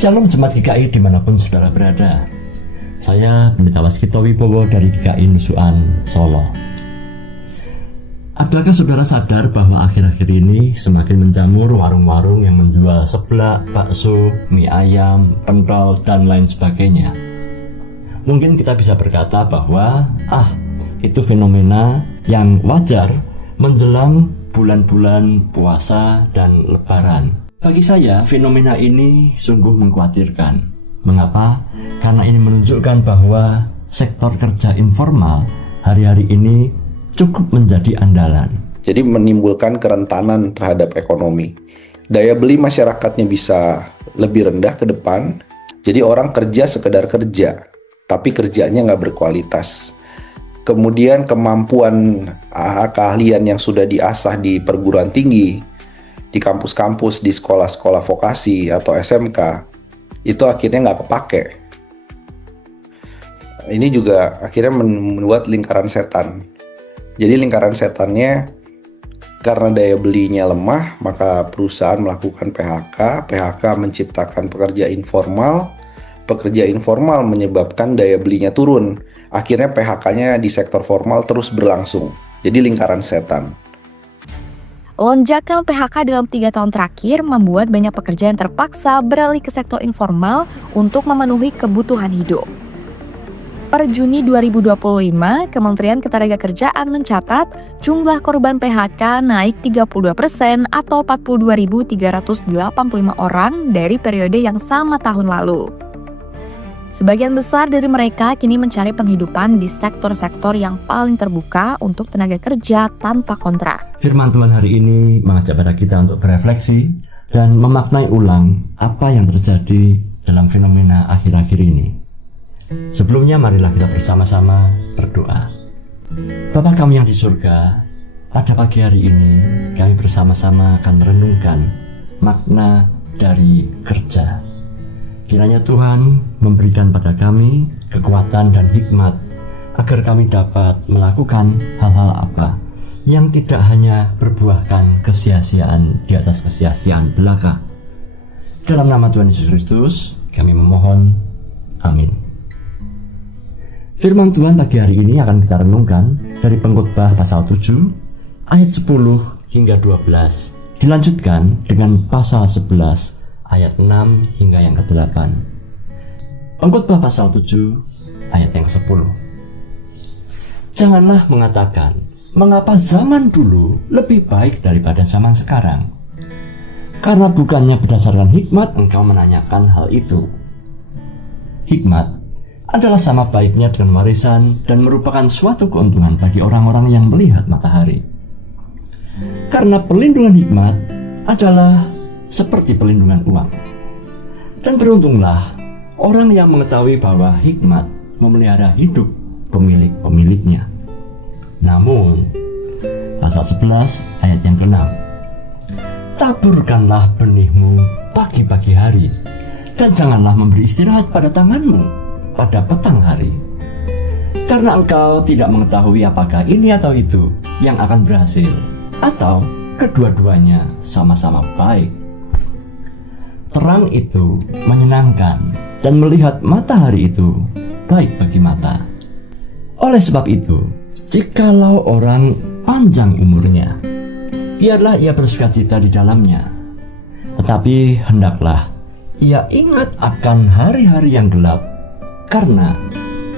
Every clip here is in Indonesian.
Shalom Jemaat GKI dimanapun saudara berada. Saya Pendeta Waskito Wibowo dari GKI Nusukan, Solo. Adakah saudara sadar bahwa akhir-akhir ini semakin menjamur warung-warung yang menjual seblak, bakso, mie ayam, pentol, dan lain sebagainya? Mungkin kita bisa berkata bahwa itu fenomena yang wajar menjelang bulan-bulan puasa dan lebaran. Bagi saya, fenomena ini sungguh mengkhawatirkan. Mengapa? Karena ini menunjukkan bahwa sektor kerja informal hari-hari ini cukup menjadi andalan. Jadi menimbulkan kerentanan terhadap ekonomi. Daya beli masyarakatnya bisa lebih rendah ke depan. Jadi orang kerja sekedar kerja, tapi kerjanya nggak berkualitas. Kemudian kemampuan keahlian yang sudah diasah di perguruan tinggi, di kampus-kampus, di sekolah-sekolah vokasi atau SMK, itu akhirnya nggak kepake. Ini juga akhirnya membuat lingkaran setan. Jadi lingkaran setannya, karena daya belinya lemah, maka perusahaan melakukan PHK. PHK menciptakan pekerja informal. Pekerja informal menyebabkan daya belinya turun. Akhirnya PHK-nya di sektor formal terus berlangsung. Jadi lingkaran setan. Lonjakan PHK dalam 3 tahun terakhir membuat banyak pekerja yang terpaksa beralih ke sektor informal untuk memenuhi kebutuhan hidup. Per Juni 2025, Kementerian Ketenagakerjaan mencatat jumlah korban PHK naik 32% atau 42.385 orang dari periode yang sama tahun lalu. Sebagian besar dari mereka kini mencari penghidupan di sektor-sektor yang paling terbuka untuk tenaga kerja tanpa kontrak. Firman Tuhan hari ini mengajak pada kita untuk berefleksi dan memaknai ulang apa yang terjadi dalam fenomena akhir-akhir ini. Sebelumnya marilah kita bersama-sama berdoa. Bapa kami yang di surga, pada pagi hari ini kami bersama-sama akan merenungkan makna dari kerja. Kiranya Tuhan memberikan pada kami kekuatan dan hikmat agar kami dapat melakukan hal-hal apa yang tidak hanya berbuahkan kesia-siaan di atas kesia-siaan belaka. Dalam nama Tuhan Yesus Kristus kami memohon, amin. Firman Tuhan pagi hari ini akan kita renungkan dari Pengkhotbah pasal 7 ayat 10 hingga 12. Dilanjutkan dengan pasal 11 ayat 6 hingga yang ke-8. Pengkhotbah pasal 7 ayat yang 10. Janganlah mengatakan, mengapa zaman dulu lebih baik daripada zaman sekarang? Karena bukannya berdasarkan hikmat engkau menanyakan hal itu. Hikmat adalah sama baiknya dengan warisan dan merupakan suatu keuntungan bagi orang-orang yang melihat matahari. Karena perlindungan hikmat adalah seperti perlindungan uang. Dan beruntunglah orang yang mengetahui bahwa hikmat memelihara hidup pemilik-pemiliknya. Namun, pasal 11 ayat yang ke-6. Taburkanlah benihmu pagi-pagi hari, dan janganlah memberi istirahat pada tanganmu pada petang hari. Karena engkau tidak mengetahui apakah ini atau itu yang akan berhasil, atau kedua-duanya sama-sama baik. Terang itu menyenangkan, dan melihat matahari itu baik bagi mata. Oleh sebab itu, jikalau orang panjang umurnya, biarlah ia bersukacita di dalamnya. Tetapi hendaklah ia ingat akan hari-hari yang gelap, karena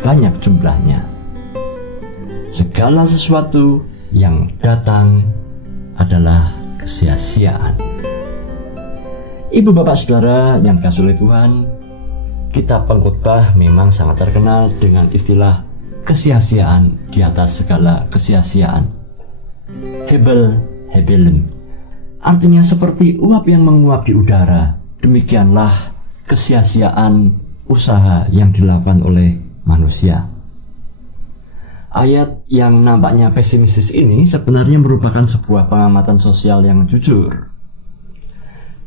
banyak jumlahnya. Segala sesuatu yang datang adalah kesia-siaan. Ibu bapak saudara yang dikasihi oleh Tuhan, kitab Pengkhotbah memang sangat terkenal dengan istilah kesia-siaan di atas segala kesia-siaan. Hebelem, artinya seperti uap yang menguap di udara. Demikianlah kesia-siaan usaha yang dilakukan oleh manusia. Ayat yang nampaknya pesimistis ini sebenarnya merupakan sebuah pengamatan sosial yang jujur.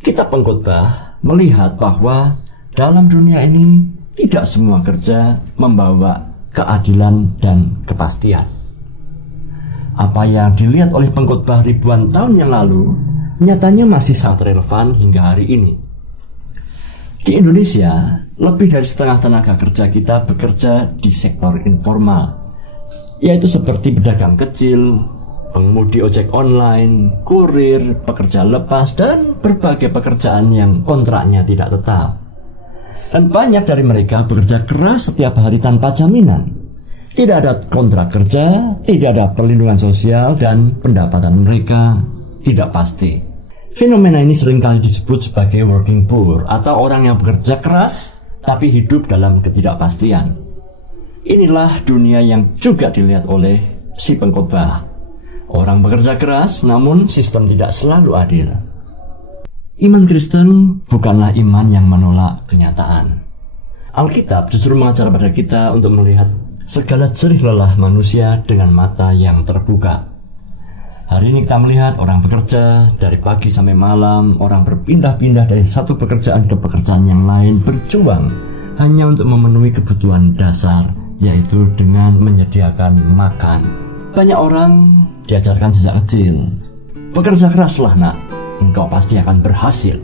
Kitab Pengkhotbah melihat bahwa dalam dunia ini tidak semua kerja membawa keadilan dan kepastian. Apa yang dilihat oleh pengkhotbah ribuan tahun yang lalu nyatanya masih sangat relevan hingga hari ini. Di Indonesia, lebih dari setengah tenaga kerja kita bekerja di sektor informal, yaitu seperti pedagang kecil, pengemudi ojek online, kurir, pekerja lepas, dan berbagai pekerjaan yang kontraknya tidak tetap. Dan banyak dari mereka bekerja keras setiap hari tanpa jaminan. Tidak ada kontrak kerja, tidak ada perlindungan sosial, dan pendapatan mereka tidak pasti. Fenomena ini seringkali disebut sebagai working poor atau orang yang bekerja keras tapi hidup dalam ketidakpastian. Inilah dunia yang juga dilihat oleh si pengkhotbah. Orang bekerja keras namun sistem tidak selalu adil. Iman Kristen bukanlah iman yang menolak kenyataan. Alkitab justru mengajar pada kita untuk melihat segala jerih lelah manusia dengan mata yang terbuka. Hari ini kita melihat orang bekerja dari pagi sampai malam, orang berpindah-pindah dari satu pekerjaan ke pekerjaan yang lain, berjuang hanya untuk memenuhi kebutuhan dasar, yaitu dengan menyediakan makan. Banyak orang diajarkan sejak kecil, bekerja keraslah nak, engkau pasti akan berhasil.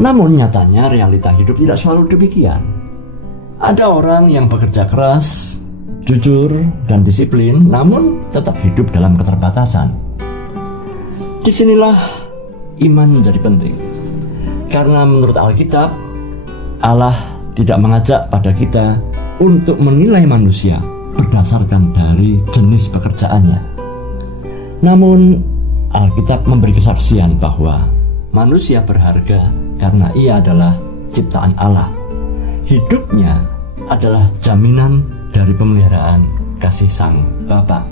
Namun nyatanya realita hidup tidak selalu demikian. Ada orang yang bekerja keras, jujur dan disiplin, namun tetap hidup dalam keterbatasan. Disinilah iman menjadi penting, karena menurut Alkitab, Allah tidak mengajak pada kita untuk menilai manusia berdasarkan dari jenis pekerjaannya. Namun Alkitab memberi kesaksian bahwa manusia berharga karena ia adalah ciptaan Allah. Hidupnya adalah jaminan dari pemeliharaan kasih Sang Bapa.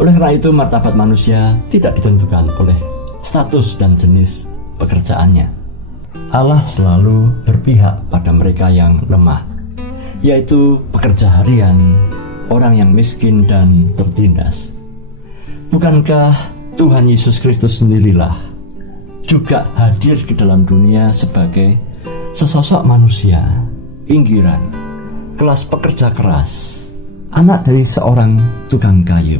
Oleh karena itu, martabat manusia tidak ditentukan oleh status dan jenis pekerjaannya. Allah selalu berpihak pada mereka yang lemah, yaitu pekerja harian, orang yang miskin dan tertindas. Bukankah Tuhan Yesus Kristus sendirilah juga hadir ke dalam dunia sebagai sesosok manusia pinggiran, kelas pekerja keras, anak dari seorang tukang kayu,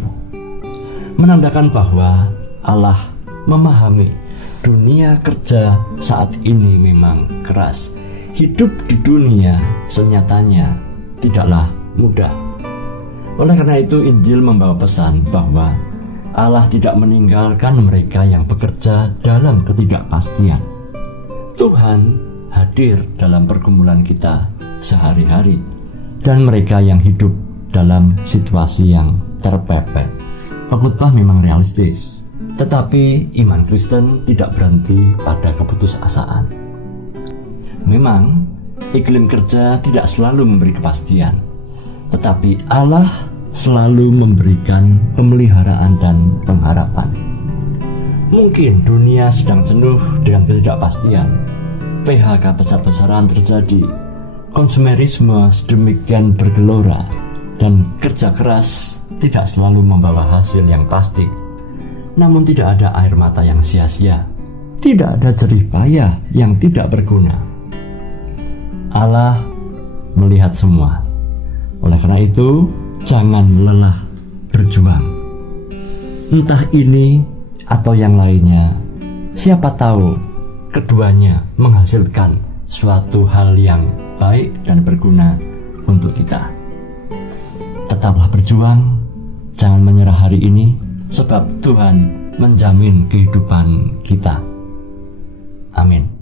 menandakan bahwa Allah memahami dunia kerja saat ini memang keras. Hidup di dunia senyatanya tidaklah mudah. Oleh karena itu, Injil membawa pesan bahwa Allah tidak meninggalkan mereka yang bekerja dalam ketidakpastian. Tuhan hadir dalam pergumulan kita sehari-hari, dan mereka yang hidup dalam situasi yang terpepet. Pengkhotbah memang realistis, tetapi iman Kristen tidak berhenti pada keputusasaan. Memang iklim kerja tidak selalu memberi kepastian, tetapi Allah selalu memberikan pemeliharaan dan pengharapan. Mungkin dunia sedang jenuh dengan ketidakpastian, PHK besar-besaran terjadi, konsumerisme sedemikian bergelora, dan kerja keras tidak selalu membawa hasil yang pasti. Namun tidak ada air mata yang sia-sia, tidak ada jerih payah yang tidak berguna. Allah melihat semua. Oleh karena itu, jangan lelah berjuang. Entah ini atau yang lainnya, siapa tahu keduanya menghasilkan suatu hal yang baik dan berguna untuk kita. Tetaplah berjuang, jangan menyerah hari ini, sebab Tuhan menjamin kehidupan kita. Amin.